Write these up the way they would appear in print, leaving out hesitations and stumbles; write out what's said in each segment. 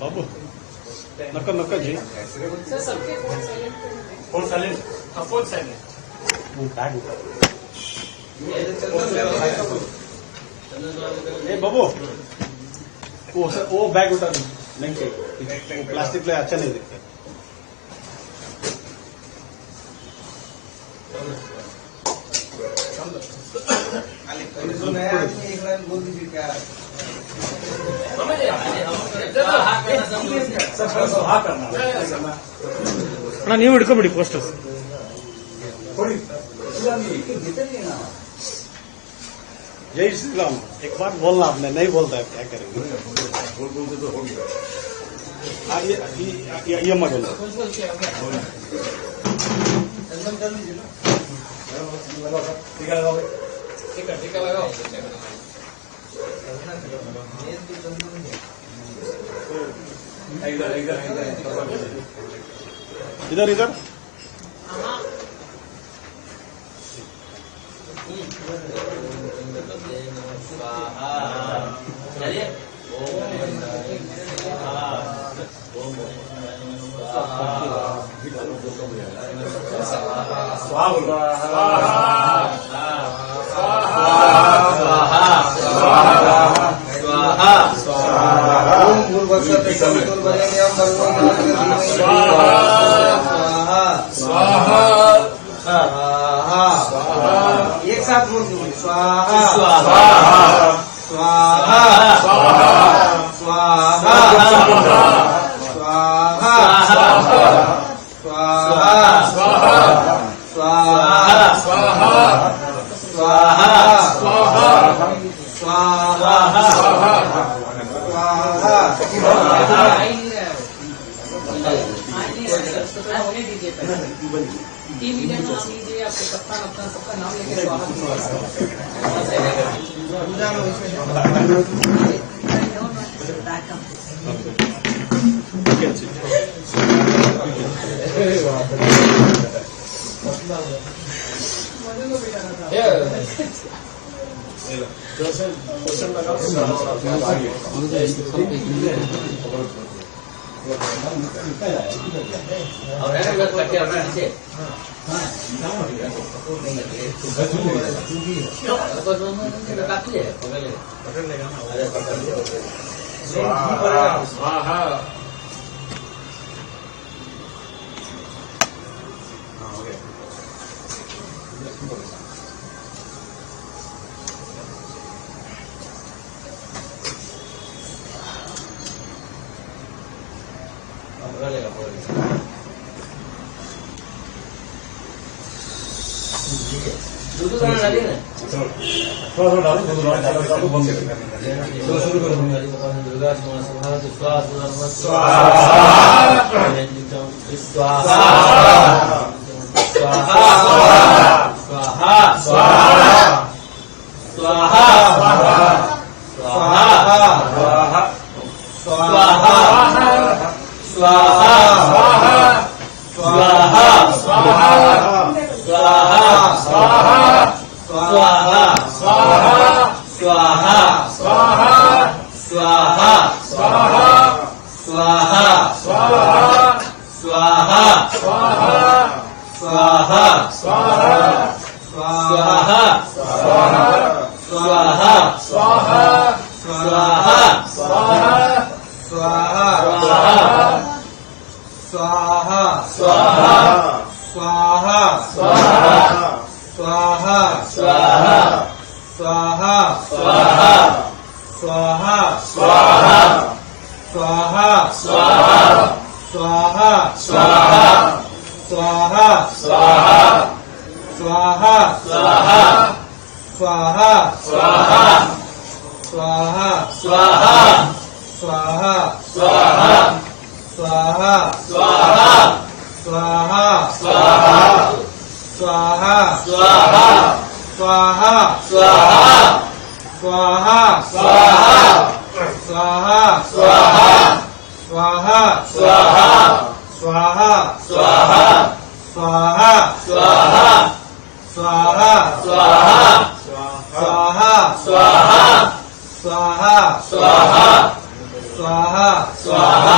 बाबू नक्का नक्का जी sir सबके phone silent phone silent ए बाबू वो bag उठा नहीं चाहिए, वो प्लास्टिक ले अच्छा नहीं दिखता। ಅಣ್ಣ ನೀವು ಹಿಡ್ಕೊಂಬಿಡಿ ಪೋಸ್ಟರ್ಸ್ जय श्री राम। एक बार बोलना आपने नहीं बोलता है क्या करेंगे? ये मत बोलो। इधर इधर एक साथ बोल स्वाहा स्वाहा स्वाहा स्वाहा स्वाहा स्वाहा टीम लीडर नाम लीजिए, आपके कप्तान अपना सबका नाम लेके स्वाहा स्वाहा स्वाहा स्वाहा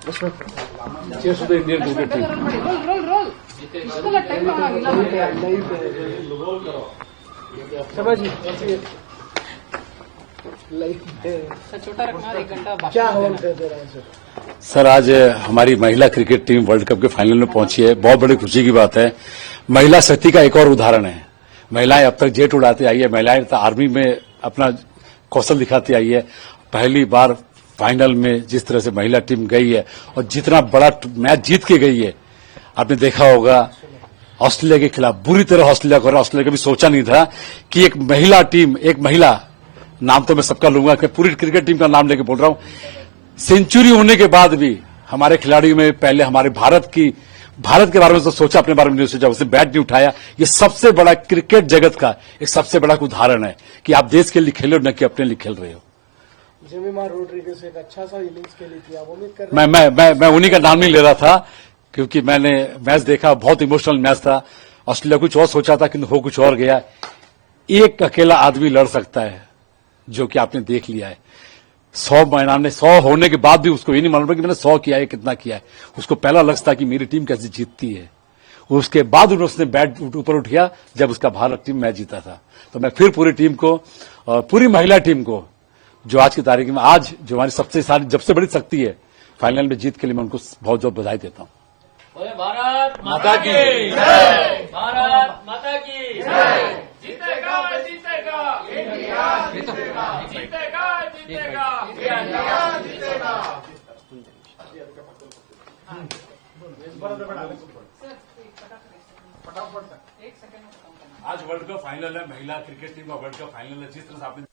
Cheers to the Indian cricket team. रोल रोल ಇಷ್ಟೆಲ್ಲ ಟೈಮ್ ಆಗಿಲ್ಲ छोटा रखना 1 घंटा क्या हवन कर दे रहा है सर? सर आज हमारी महिला क्रिकेट टीम वर्ल्ड कप के फाइनल में पहुंची है। बहुत बड़ी खुशी की बात है। महिला शक्ति का एक और उदाहरण है। महिलाएं अब तक जेट उड़ाती आई है, महिलाएं तो आर्मी में अपना कौशल दिखाती आई है। पहली बार फाइनल में जिस तरह से महिला टीम गई है और जितना बड़ा मैच जीत के गई है, आपने देखा होगा ऑस्ट्रेलिया के खिलाफ बुरी तरह ऑस्ट्रेलिया को, ऑस्ट्रेलिया कभी सोचा नहीं था कि एक महिला टीम, एक महिला, नाम तो मैं सबका लूंगा, पूरी क्रिकेट टीम का नाम लेके बोल रहा हूं, सेंचुरी होने के बाद भी हमारे खिलाड़ियों में पहले हमारे भारत के बारे में तो सोचा, अपने बारे में नहीं सोचा, उसने बैट नहीं उठाया। ये सबसे बड़ा क्रिकेट जगत का एक सबसे बड़ा उदाहरण है कि आप देश के लिए खेलो न कि अपने लिए खेल रहे हो। जेमिमा रोड्रिगेज एक अच्छा सा इनिंग्स खेली थी, आप उम्मीद कर रहे हैं? मैं उन्हीं का नाम नहीं ले रहा था क्योंकि मैंने मैच देखा, बहुत इमोशनल मैच था। ऑस्ट्रेलिया कुछ और सोचा था किंतु हो कुछ और गया। एक अकेला आदमी लड़ सकता है, जो कि आपने देख लिया है। 100 होने के बाद भी उसको ये नहीं मालूम पड़ा कि मैंने 100 किया है, कितना किया है। उसको पहला लक्ष्य था कि मेरी टीम कैसे जीतती है। उसके बाद उसने बैट ऊपर उठाया जब उसका भारत टीम मैच जीता था। तो मैं फिर पूरी टीम को और पूरी महिला टीम को, जो आज की तारीख में आज जो हमारी सबसे बड़ी शक्ति है, फाइनल में जीत के लिए मैं उनको बहुत बहुत बधाई देता हूं। बोले भारत माता की जय, भारत माता की जय। जीतेगा जीतेगा इंडिया, जीतेगा जीतेगा जीतेगा इंडिया, जीतेगा। आज वर्ल्ड कप फाइनल है, महिला क्रिकेट टीम का वर्ल्ड कप फाइनल है। जिस तरह से आपने